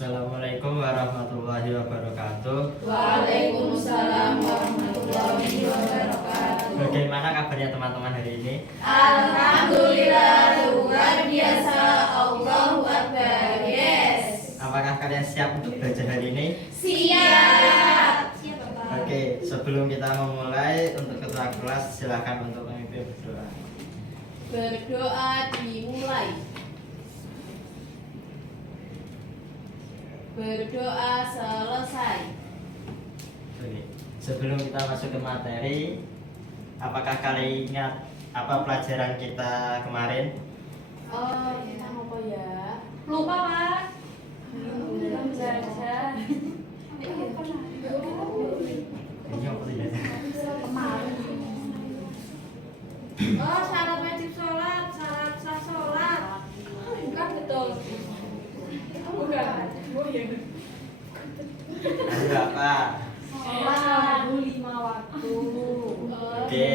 Assalamualaikum warahmatullahi wabarakatuh. Waalaikumsalam warahmatullahi wabarakatuh. Bagaimana kabarnya teman-teman hari ini? Alhamdulillah, luar biasa. Allahu Akbar. Yes. Apakah kalian siap untuk belajar hari ini? Siap. Oke, sebelum kita memulai, untuk ketua kelas silakan untuk memimpin berdoa. Berdoa dimulai. Berdoa selesai. Oke. Sebelum kita masuk ke materi, apakah kalian ingat apa pelajaran kita kemarin? Oh, kita apa ya? Lupa, Pak. Belum belajar. Ini apa tidak? Kemarin. Oh, syarat wajib sholat, syarat sah sholat. Bukan betul. Bukan. Ayo apa? Sholat 5 waktu. Oke.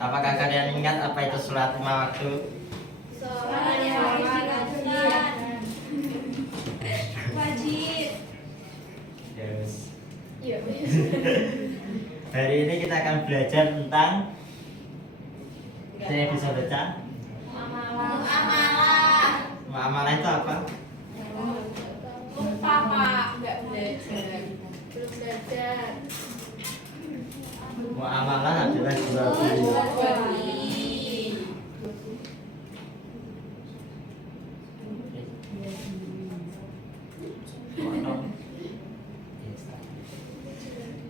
Apakah kalian ingat apa itu sholat 5 waktu? Sholat yang wajib. Wajib. Yes. Iya. Hari ini kita akan belajar tentang saya bisa baca. Amalah. Muamalah itu apa? Lupa, Pak. Enggak belajar. Belum belajar. Muamalah adalah jual beli.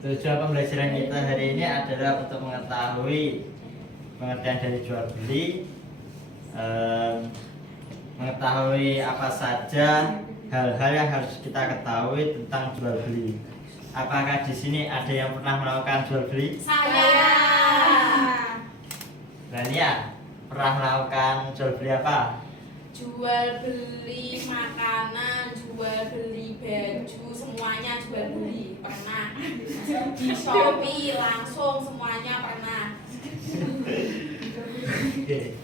Tujuan pembelajaran kita hari ini adalah untuk mengetahui pengertian dari jual beli, mengetahui apa saja hal-hal yang harus kita ketahui tentang jual beli. Apakah di sini ada yang pernah melakukan jual beli? Saya. Lania, pernah melakukan jual beli apa? Jual beli makanan, jual beli baju, semuanya jual beli pernah. Di Shopee langsung semuanya pernah. Oke.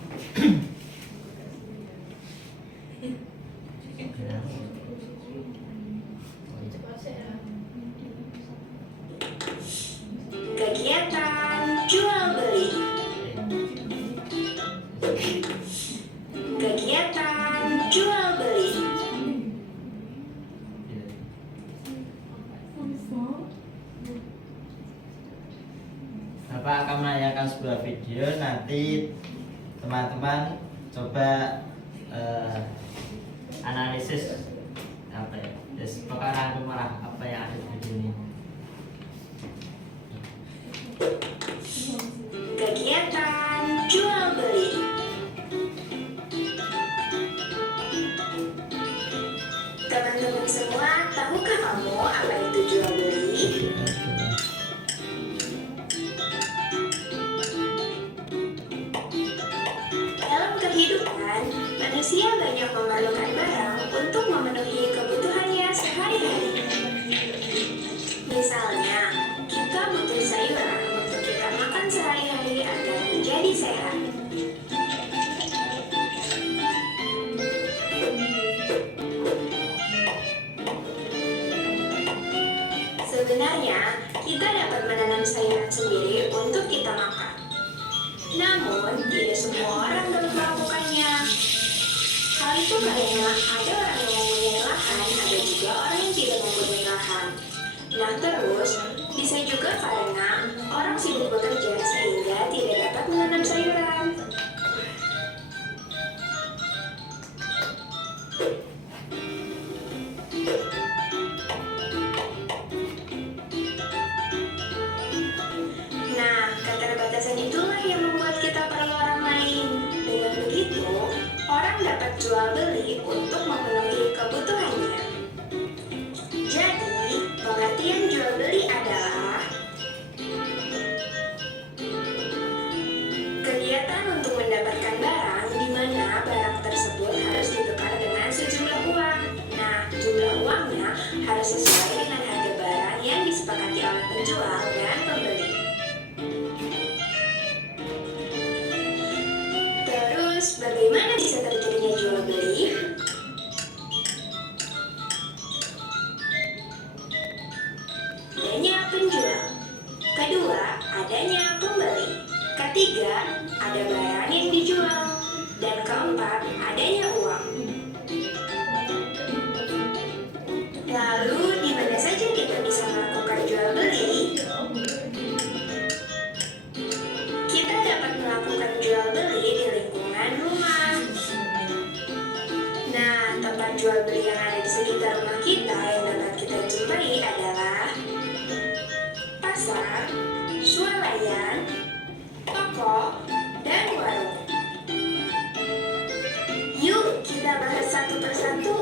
Kegiatan jual beli. Kegiatan jual beli. Bapak akan menanyakan sebuah video, nanti teman-teman coba analisis apa ya? Yes, pokoknya aku marah apa yang ada di sini. Kegiatan jual beli. Teman-teman semua, tahukah kamu apa itu jual beli? Dalam kehidupan, manusia banyak memerlukan barang untuk memenuhi kebutuhannya sehari-hari. Misalnya, kita butuh sayuran untuk kita makan sehari-hari agar menjadi sehat. Sebenarnya, kita dapat menanam sayuran sendiri untuk kita makan. Namun, tidak semua orang dapat melakukannya. Hal itu karena ada orang yang mempunyai lahan, ada juga orang yang tidak mempunyai lahan. Nah terus, bisa juga karena orang sibuk bekerja sehingga tidak dapat menanam sayuran. Nah, keterbatasan itulah yang membuat kita perlu orang lain. Dengan begitu, orang dapat jual beli untuk memenuhi kebutuhannya. Jadi, pengertian jual beli adalah kegiatan untuk mendapatkan barang di mana barang tersebut harus ditukar dengan sejumlah uang. Nah, jumlah uangnya harus sesuai dengan harga barang yang disepakati oleh penjual dan pembeli. Terus, bagaimana bisa terjadinya jual beli? Nah, tempat jual beli yang ada di sekitar rumah kita yang dapat kita jumpai adalah pasar, swalayan, toko, dan warung. Yuk kita bahas satu persatu.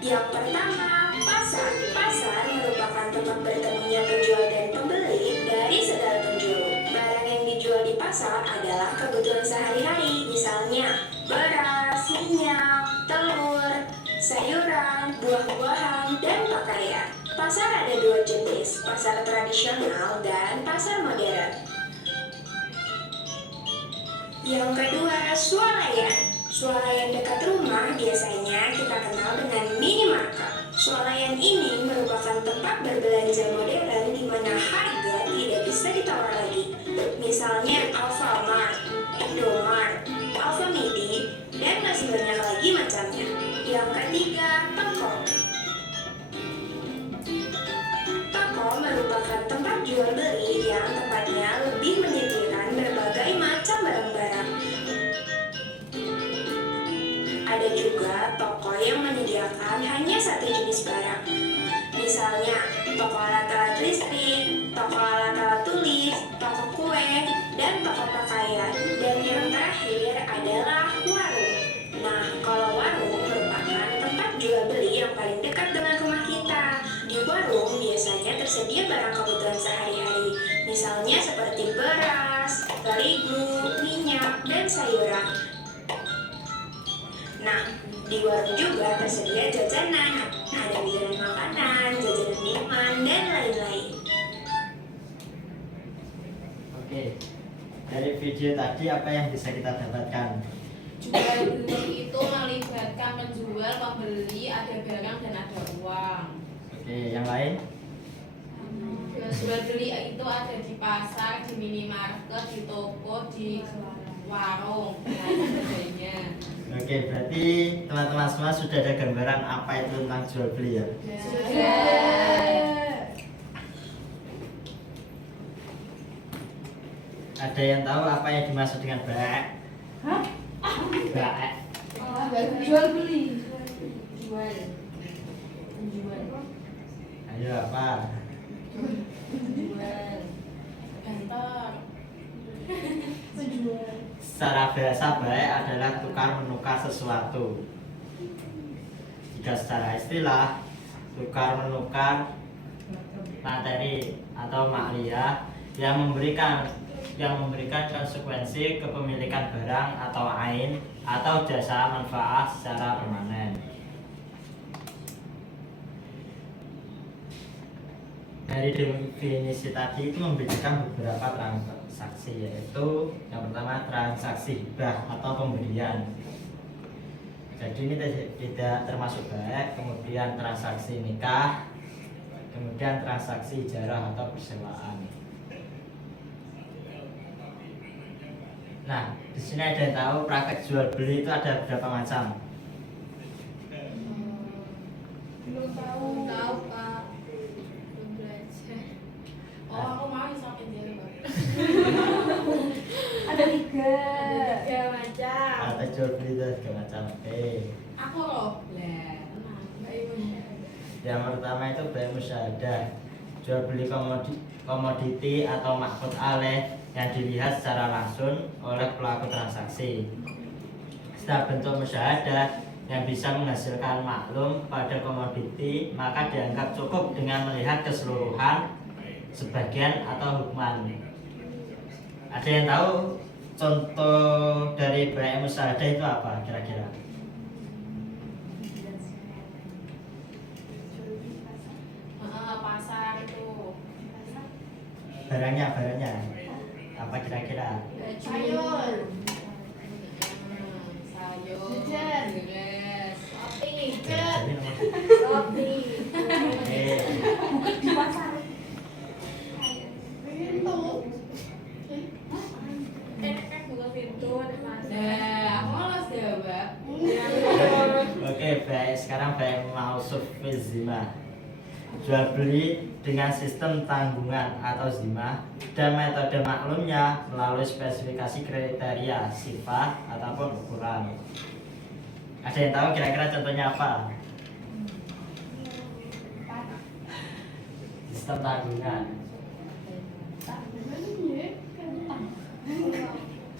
Yang pertama, pasar. Pasar merupakan tempat bertemunya penjual dan pembeli dari segala penjuru. Barang yang dijual di pasar adalah kebutuhan sehari-hari, misalnya beras, minyak, telur, sayuran, buah-buahan, dan pakaian. Pasar ada dua jenis, pasar tradisional dan pasar modern. Yang kedua, swalayan. Swalayan dekat rumah biasanya kita kenal dengan minimarket. Swalayan ini merupakan tempat berbelanja modern di mana harga tidak bisa ditawar lagi. Misalnya Alfamart, Indomart, Alfamidi, dan masih banyak lagi macamnya. Yang ketiga, toko. Toko merupakan tempat jual beli yang tempatnya lebih menyediakan berbagai macam barang-barang. Ada juga toko yang menyediakan hanya satu jenis barang. Misalnya, toko alat-alat listrik, toko alat-alat tulis, toko kue, dan toko pakaian. Dan yang terakhir adalah warung. Nah, kalau warung merupakan tempat jual beli yang paling dekat dengan rumah kita. Di warung biasanya tersedia barang kebutuhan sehari-hari. Misalnya seperti beras, terigu, minyak, dan sayuran. Nah, di warung juga tersedia jajanan, ada jajanan makanan, jajanan minuman, dan lain-lain. Oke, dari video tadi apa yang bisa kita dapatkan? Jual beli itu melibatkan penjual, pembeli, ada barang dan ada uang. Oke, yang lain? Jual beli itu ada di pasar, di minimarket, di toko, di warung, dan sebagainya. Oke, berarti teman-teman semua sudah ada gambaran apa itu tentang jual beli ya? Ada yang tahu apa yang dimaksud dengan baik? Hah? Baik. Jual beli. Jual. Menjual. Ayo apa? Menjual. Kantor. Menjual. Secara bahasa baik adalah tukar menukar sesuatu. Jika secara istilah, tukar menukar materi atau makliyah yang memberikan konsekuensi kepemilikan barang atau ain atau jasa manfaat secara permanen. Dari definisi tadi itu membedakan beberapa transaksi, yaitu yang pertama transaksi hibah atau pemberian. Jadi ini tidak termasuk baik, kemudian transaksi nikah, kemudian transaksi ijarah atau persewaan. Nah, di sini ada yang tahu praktek jual beli itu ada berapa macam? Belum tahu. Tahu Pak. Belum belajar. Oh, aku mau sampai dia Pak. Ada tiga macam. Ada jual beli itu tiga macam. Oke. Aku loh. Lah, tenang. Mbak Ibu. Yang pertama itu baik musyahadah, jual beli komoditi atau maksud alaih yang dilihat secara langsung oleh pelaku transaksi. Setelah bentuk musyahadah yang bisa menghasilkan maklum pada komoditi, maka dianggap cukup dengan melihat keseluruhan, sebagian atau hukman. Ada yang tahu contoh dari baik musyahadah itu apa kira-kira? Pasar itu. Barangnya apa kira-kira? Sayur. Sayur. Jajan. Beres. Roti. Jadi Roti. Oke. Di pasar. Pintu. Kan buka pintu di pasar. Nah, aku malas jawab. Oke, baik. Sekarang baik mausuf fi zimah. Jual beli dengan sistem tanggungan atau zimah dan metode maklumnya melalui spesifikasi kriteria, sifat ataupun ukuran. Ada yang tahu kira-kira contohnya apa? Sistem tanggungan.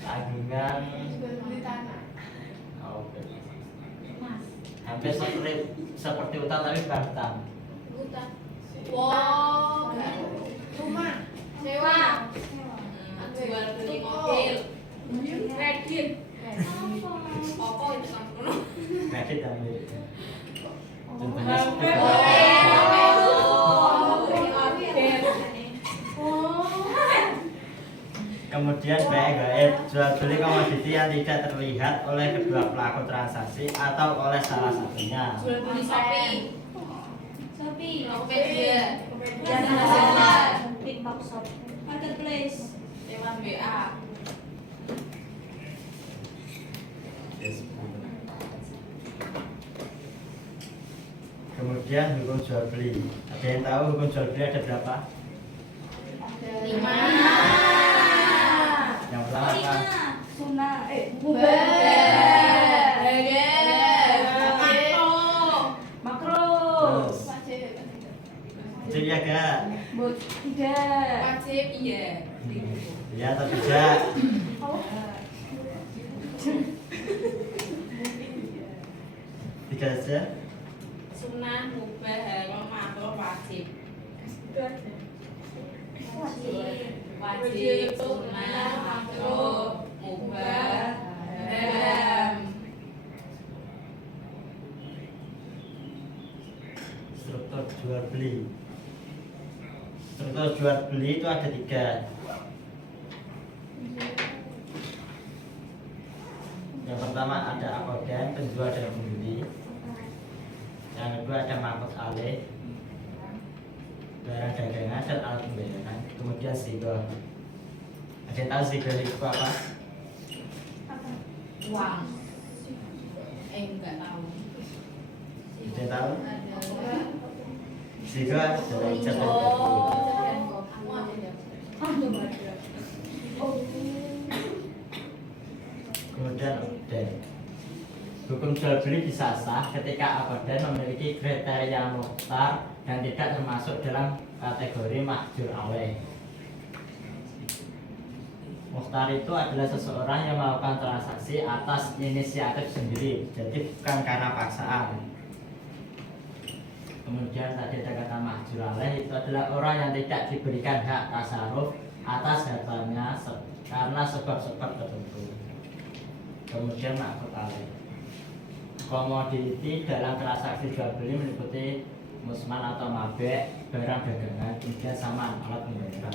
Tanggungan. Oke. Hampir seperti utang tapi bukan utang. Utang. Wow. Rumah. Sewa. Jual beli mobil. Kredit. Apa itu kan? Kredit dan milik. Contohnya seperti kemudian baik gaib, jual beli komoditi yang tidak terlihat oleh kedua pelaku transaksi atau oleh salah satunya. Jual beli Shopee. Tokopedia. TikTok Shop, Marketplace, Lewat WA. Kemudian hukum jual beli. Ada yang tahu hukum jual beli ada berapa? 5. Yang pertama apa? Sunnah, Makro, Terus itu ya gak? tidak, Wajib iya. Ya atau tidak? Tiga saja. Sunnah, mubah, haram, makruh, wajib. Wajib, sunnah, makruh, mubah, haram. Struktur jual beli. Struktur jual beli itu ada 3. Yang pertama ada akodan, penjual dan pembeli. Yang kedua ada makut alih, barang dagangan dan alat pembayaran. Kemudian sigoh. Ada yang tahu sigoh itu apa? Uang. Enggak tahu. Ada yang tahu? Ada. Sigoh adalah ijab dan Oh. kabul. Kemudian dan hukum jual beli bisa sah ketika akodan memiliki kriteria mukhtar dan tidak termasuk dalam kategori mahjur alaih. Mukhtar itu adalah seseorang yang melakukan transaksi atas inisiatif sendiri, jadi bukan karena paksaan. Kemudian tadi ada kata mahjur alaih, itu adalah orang yang tidak diberikan hak tasarruf atas hartanya karena sebab-sebab tertentu. Kemudian makut alaih. Komoditi dalam transaksi jual beli meliputi musman atau mabek, barang dagangan, kemudian saman, alat pembayaran.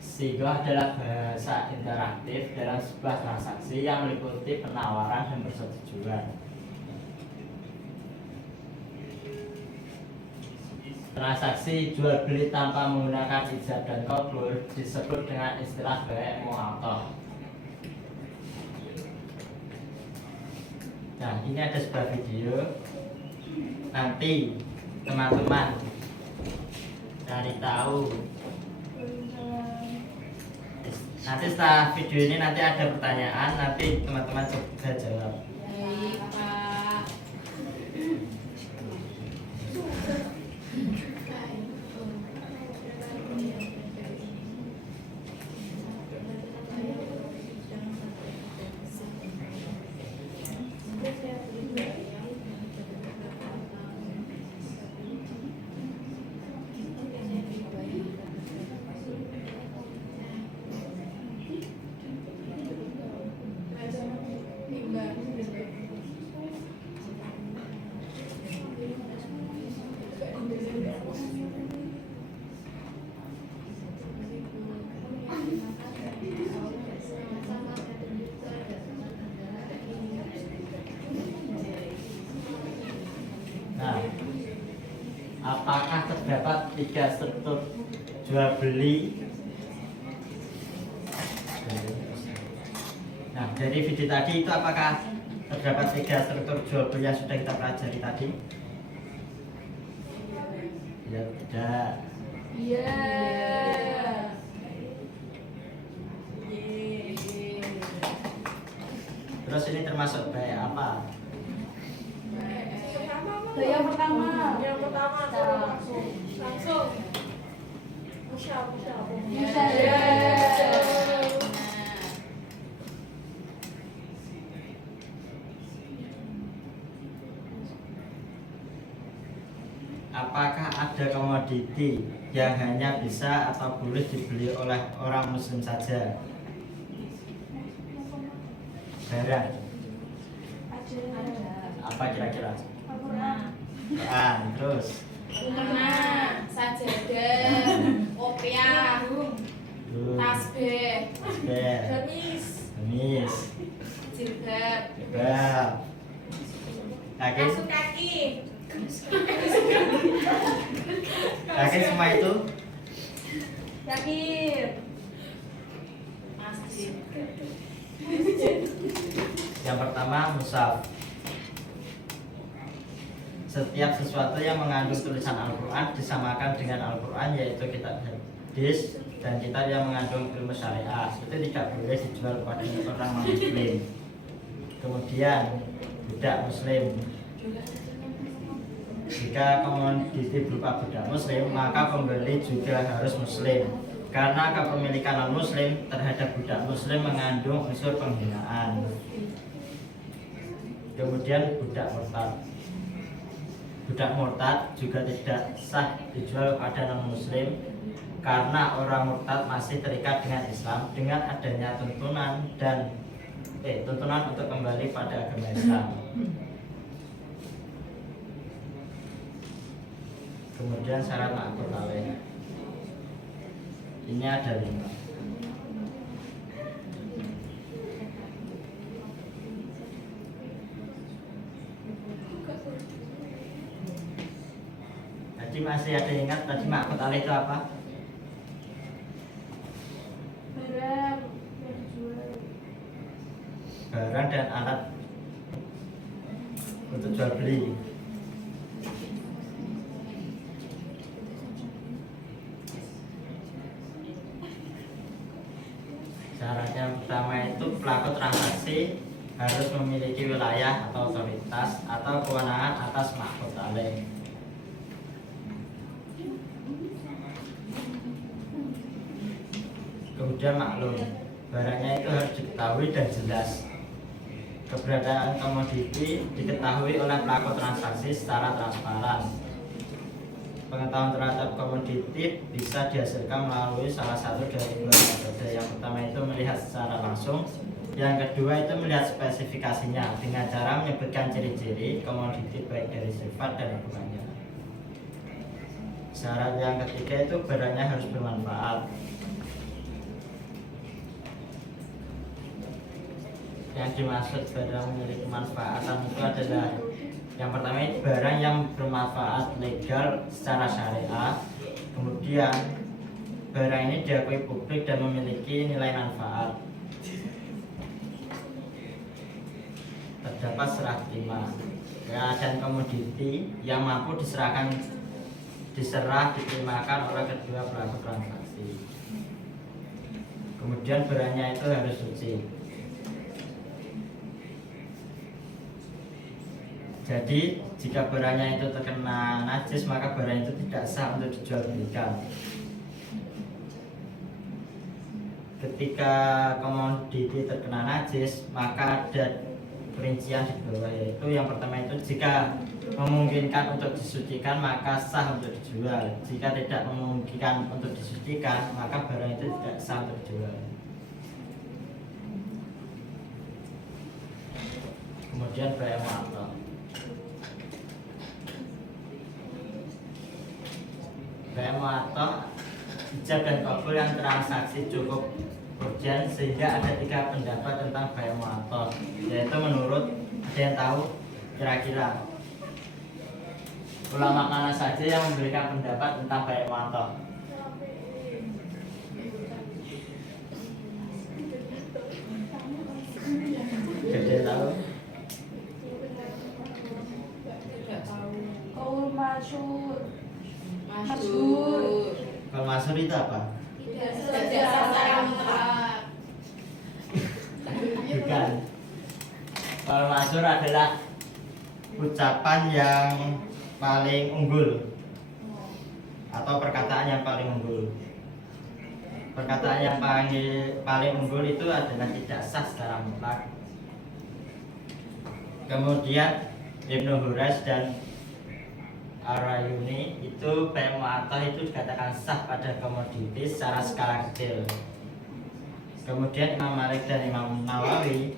Sigoh adalah bahasa interaktif dalam sebuah transaksi yang meliputi penawaran dan persetujuan. Transaksi jual beli tanpa menggunakan ijab dan qabul disebut dengan istilah bai' mu'athah. Nah, ini ada sebuah video. Nanti teman-teman cari tahu. Nanti setelah video ini nanti ada pertanyaan, nanti teman-teman coba jawab. Baik, Pak. Nah, apakah terdapat 3 struktur jual beli? Nah, dari video tadi itu apakah terdapat 3 struktur jual beli yang sudah kita pelajari tadi? Ya, tidak. Iya. Terus ini termasuk baik apa? Yang pertama. Yang pertama Secara coba langsung. langsung. Musyaf. Apakah ada komoditi yang hanya bisa atau boleh dibeli oleh orang muslim saja? Barang. Ada. Apa kira-kira? Al-Quran. Quran, terus Mukena, sajadah, kopiah, tasbih, tasbih, Gamis. gamis, jilbab, jilbab. Yakin? kasut kaki, Yakin semua itu? Yakin. masjid. Yang pertama mushaf. Setiap sesuatu yang mengandung tulisan Al-Quran disamakan dengan Al-Quran, yaitu kitab hadis dan kitab yang mengandung ilmu syariah. Itu tidak boleh dijual kepada orang non-muslim. Kemudian budak muslim. Jika komoditi berupa budak muslim, maka pembeli juga harus muslim. Karena kepemilikan non-muslim terhadap budak muslim mengandung unsur penghinaan. Kemudian budak murtad. Budak murtad juga tidak sah dijual pada non-muslim karena orang murtad masih terikat dengan Islam dengan adanya tuntunan untuk kembali pada agama Islam. Kemudian syarat ma'qud alaih. Ini ada 5. Jadi masih ada yang ingat tadi ma'qud alaih itu apa? Barang yang dijual. Barang dan alat untuk jual beli. Syarat yang pertama itu pelaku transaksi harus memiliki wilayah atau otoritas atau kewenangan atas ma'qud alaih. Kemudian maklum, barangnya itu harus diketahui dan jelas. Keberadaan komoditi diketahui oleh pelaku transaksi secara transparan. Pengetahuan terhadap komoditi bisa dihasilkan melalui salah satu dari 2 metode. Yang pertama itu melihat secara langsung, yang kedua itu melihat spesifikasinya dengan cara menyebutkan ciri-ciri komoditi baik dari sifat dan hubungannya. Syarat yang ketiga itu barangnya harus bermanfaat. Yang dimaksud barang memiliki kemanfaatan itu adalah yang pertama itu barang yang bermanfaat legal secara syariah. Kemudian barang ini diakui publik dan memiliki nilai manfaat. Terdapat serah terima dan komoditi yang mampu diterimakan oleh kedua pelaku transaksi. Kemudian barangnya itu harus suci. Jadi jika barangnya itu terkena najis, maka barang itu tidak sah untuk dijual belikan. Ketika komoditi terkena najis, maka ada perincian di bawah, yaitu yang pertama itu jika memungkinkan untuk disucikan maka sah untuk dijual. Jika tidak memungkinkan untuk disucikan, maka barang itu tidak sah untuk dijual. Kemudian bayar mu'athah. Bayar mu'athah, ijab dan kabul yang transaksi cukup urgen sehingga ada 3 pendapat tentang bayar mu'athah, yaitu menurut ada yang tahu kira-kira ulama mana saja yang memberikan pendapat tentang bayar mu'athah? Ada yang tahu? Tidak tahu. Qaul masyhur. Masyhur. Kalau masyhur itu apa? Tidak secara mutlak. Bukan. Qaul masyhur adalah ucapan yang paling unggul atau perkataan yang paling unggul. Perkataan yang paling unggul itu adalah tidak sah secara mutlak. Kemudian Ibnu Hurais dan Ar-Rayuni itu P mu'athah itu dikatakan sah pada komoditi secara skala kecil. Kemudian Imam Malik dan Imam Nawawi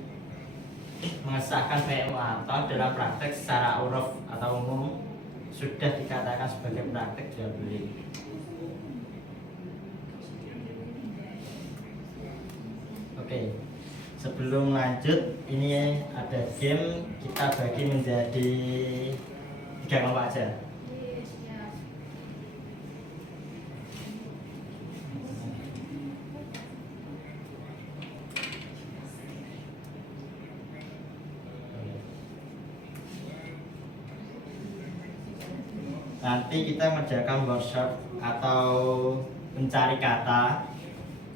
mengesahkan P mu'athah dalam praktek secara uruf atau umum sudah dikatakan sebagai praktek jual beli. Oke, sebelum lanjut ini ada game, kita bagi menjadi 3 kelompok aja. Nanti kita mengerjakan workshop atau mencari kata.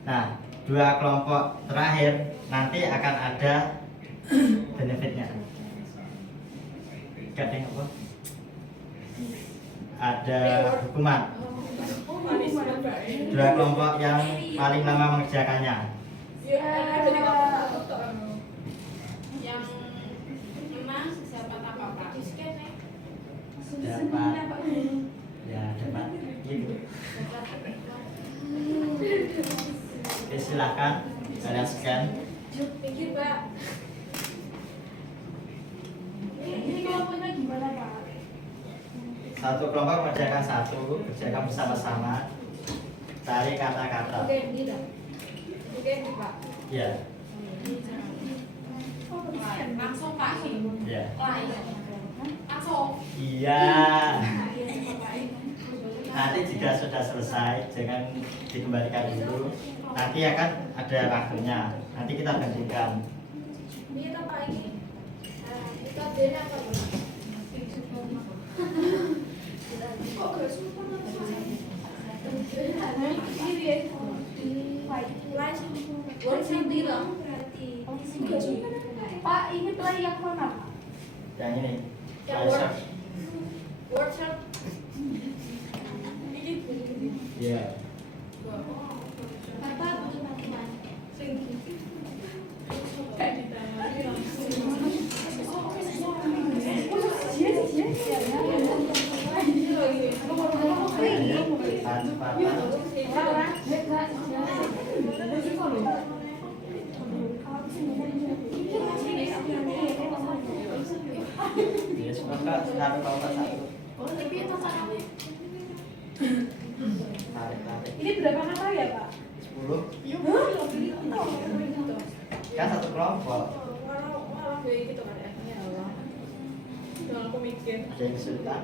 Nah, 2 kelompok terakhir nanti akan ada benefitnya. Kadang apa? Ada hukuman. 2 kelompok yang paling lama mengerjakannya. Yang memang siapa tak apa Dapat ya dapat gitu. Oke, silakan kalian scan. Pikir, Pak. Ini kelompoknya gimana Pak? Satu kelompok mengerjakan satu, kerjakan bersama-sama. Cari kata-kata. Oke, gitu. Oke, Pak. Ya, langsung Pak ya. langsung Iya. Nanti jika sudah selesai, jangan dikembalikan dulu. Nanti akan ada waktunya. Nanti kita bandingkan. Ini apa ini? Itu adanya apa, Pak? Kok gak suka ini ya? Pak, ini play yang mana Pak? Yang ini. Yang Laser. workshop. Iya. Ya, semoga satu kelompok satu. Tarik. Ini berapa kata ya Pak? 10. Kan satu kelompok. Gitu kan ya Allah. Jangan aku mikir. Ada yang kesulitan.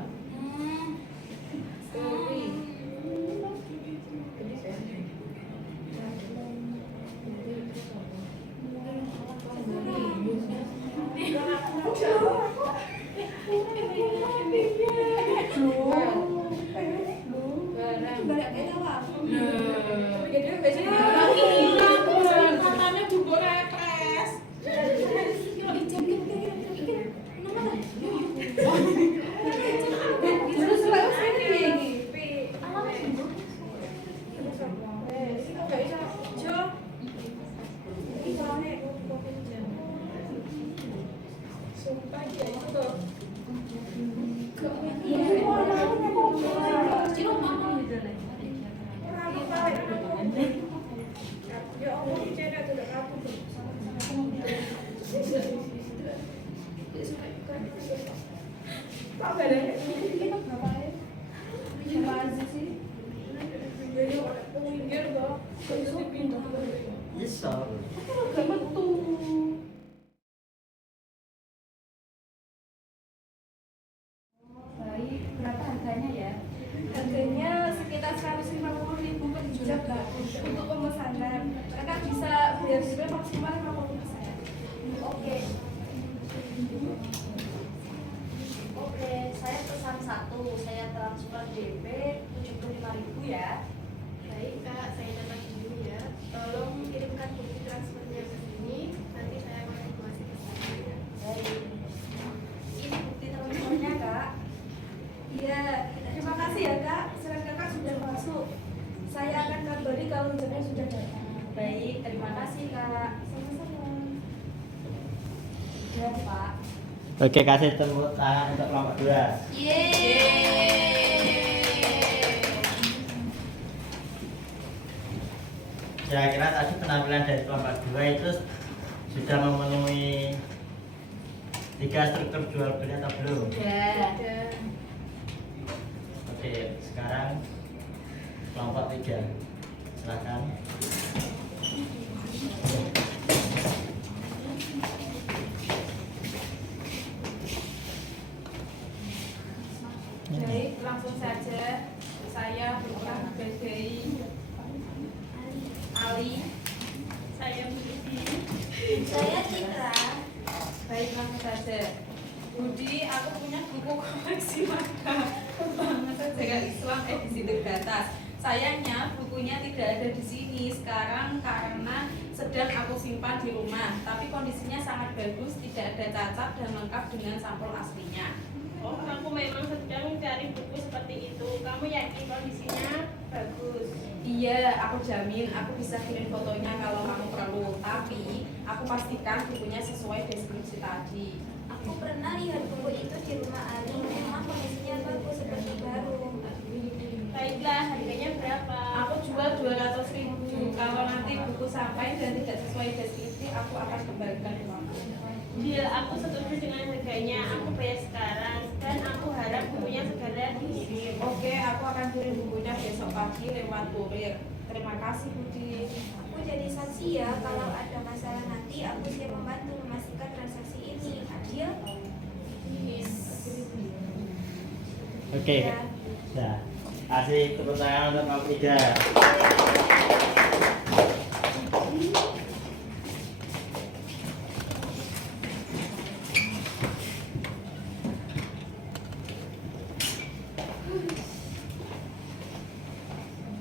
Iso. Baik, berapa harganya ya? Harganya sekitar 150.000 per jam Kak, untuk pemesanan. Kakak bisa bayar DP maksimal 50%. Oke. Oke, saya pesan 1, saya transfer DP 75.000 ya. Baik Kak, saya catat dulu ya. Tolong kirimkan bukti transfernya ke sini, nanti saya konfirmasi ke saya. Baik. Iya, Pak. Oke, kasih tepuk tangan untuk kelompok 2. Kira-kira tadi penampilan dari kelompok 2 itu sudah memenuhi 3 struktur jual beli atau belum? Udah. Oke, sekarang kelompok 3. Silakan. Baik, langsung saja saya bukan sebagai Ali. Saya Budi. Saya Citra. Baik, langsung saja. Budi, aku punya buku koleksi manga Pembangunan Sejarah Islam edisi terbatas. Sayangnya bukunya tidak ada di sini sekarang karena sedang aku simpan di rumah. Tapi kondisinya sangat bagus, tidak ada cacat dan lengkap dengan sampul aslinya. Oh, aku memang sedang mencari buku seperti itu. Kamu yakin kondisinya bagus? Iya, aku jamin aku bisa kirim fotonya kalau kamu perlu. Tapi aku pastikan bukunya sesuai deskripsi tadi. Aku pernah lihat buku itu di rumah Ali. Memang kondisinya bagus seperti baru. Baiklah, harganya berapa? Aku jual 200.000. Kalau nanti buku sampai dan tidak sesuai deskripsi, aku akan kembalikan uangku. Deal, aku setuju dengan harganya. Aku bayar sekarang dan aku harap bukunya segera dikirim. Oke, aku akan kirim bukunya besok pagi lewat kurir. Terima kasih, Budi. Aku jadi saksi ya. Kalau ada masalah nanti, aku siap membantu memastikan transaksi ini adil. Oke. Ya. Nah, kasih tepuk tangan untuk kelompok 3.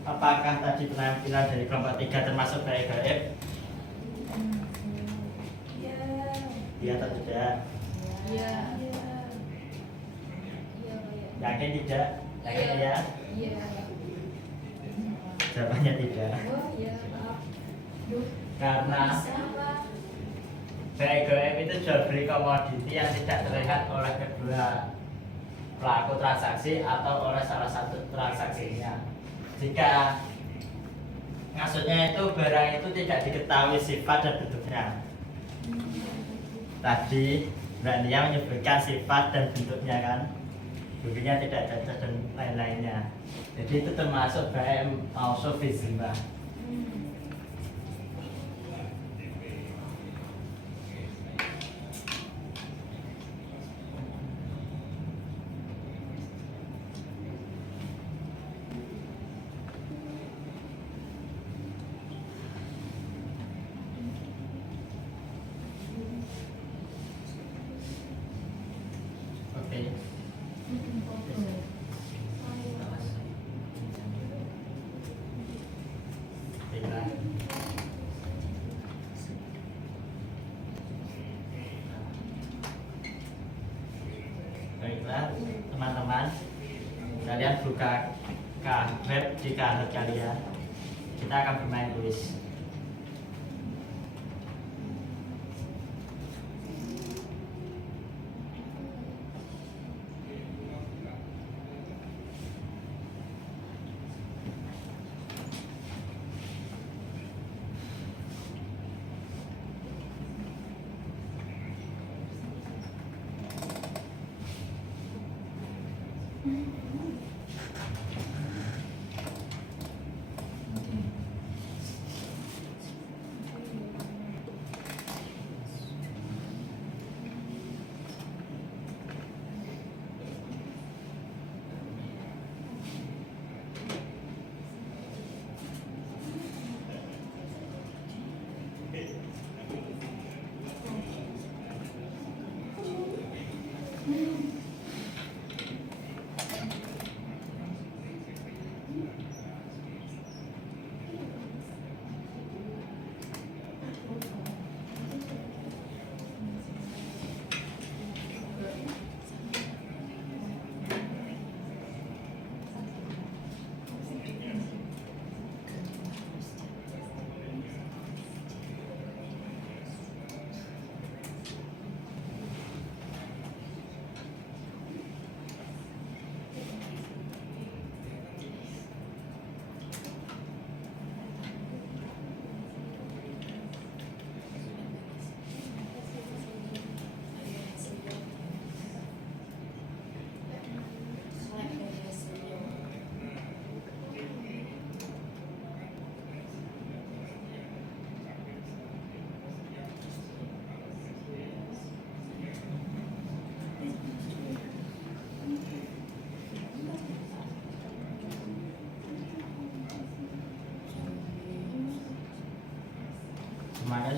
Apakah tadi penampilan dari kelompok 3 termasuk baik gaib? Ya. Iya atau tidak? Iya. Yakin tidak? Yakin ya? Iya. Jawabannya tidak. Oh, iya, maaf. Karena Siapa? baik gaib itu jual beli komoditi yang tidak terlihat oleh kedua pelaku transaksi atau oleh salah satu transaksinya. Jika maksudnya itu barang itu tidak diketahui sifat dan bentuknya. Tadi Mbak Nia menyebutkan sifat dan bentuknya kan, bentuknya tidak cacat dan lain-lainnya. Jadi itu termasuk BM ausofizima. Oke. Baiklah. Baiklah, teman-teman, kalian buka web di kanan kalian. Kita akan bermain kuis.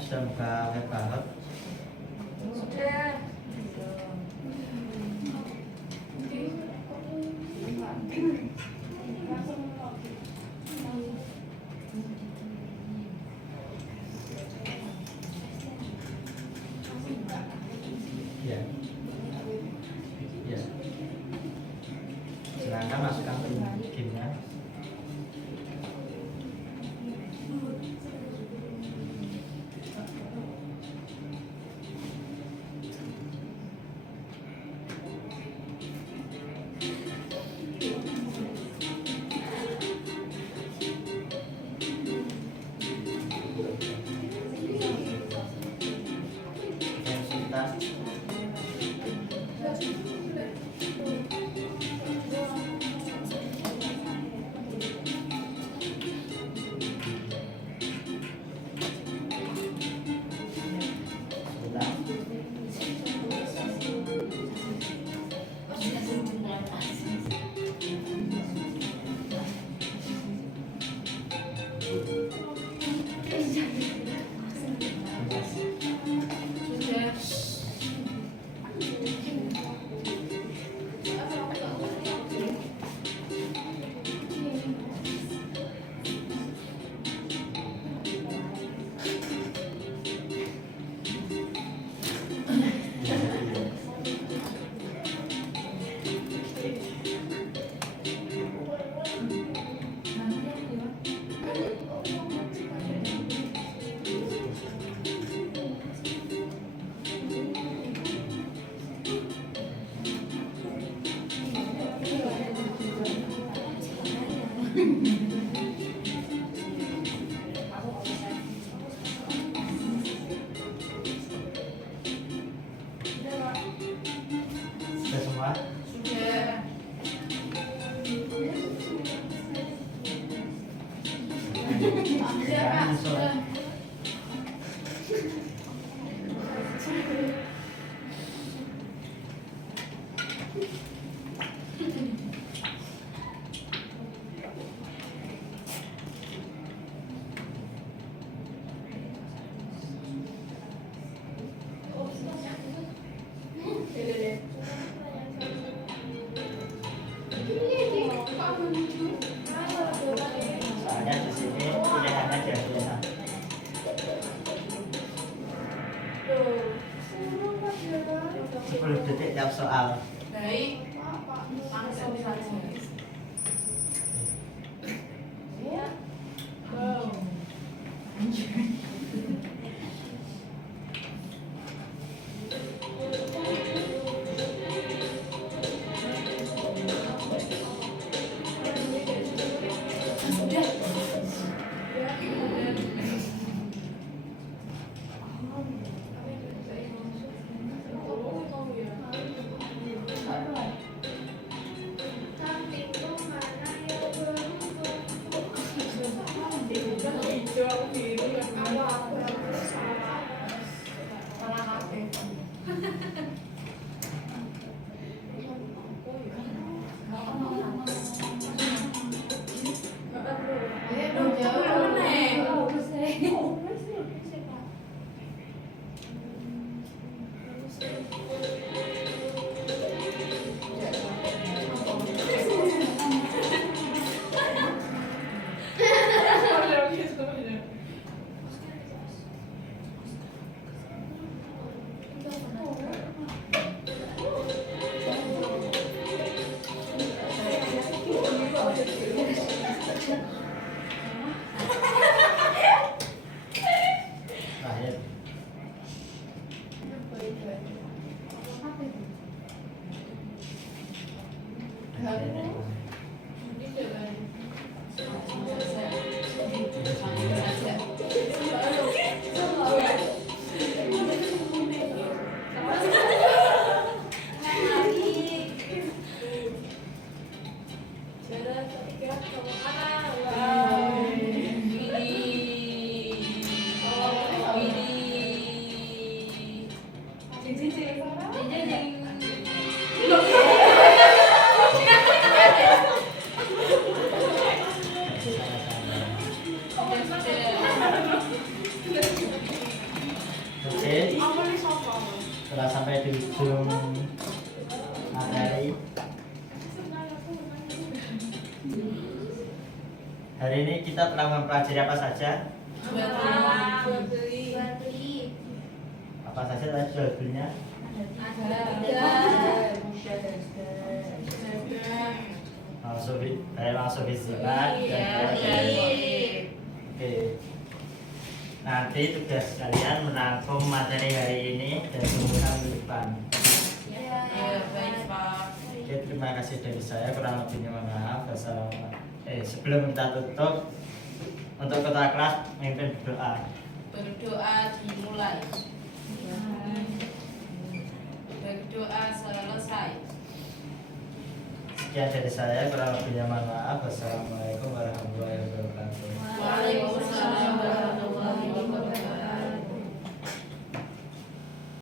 sudah buka web banget. Sudah. Ya. Ya. Silakan masukkan gamenya. Intensitas sebentar. Sudah. Sudah semua? Sudah. Sekarang sudah. Soalnya di sini pilihannya jadi satu. 10 detik tiap soal. Baik. Langsung saja. Terakhir. Setelah sampai di ujung materi, hari ini kita telah mempelajari apa saja? Jual beli. Jual beli. Apa saja tadi jual belinya? Langsung fisika dan oke. Nanti tugas kalian merangkum materi hari ini dan kemudian minggu depan. Baik Pak. Oke, terima kasih dari saya, kurang lebihnya mohon maaf. Sebelum kita tutup, untuk ketua kelas memimpin berdoa. Berdoa dimulai. Berdoa selesai. Sekian dari saya, kurang lebihnya mohon maaf. Wassalamualaikum.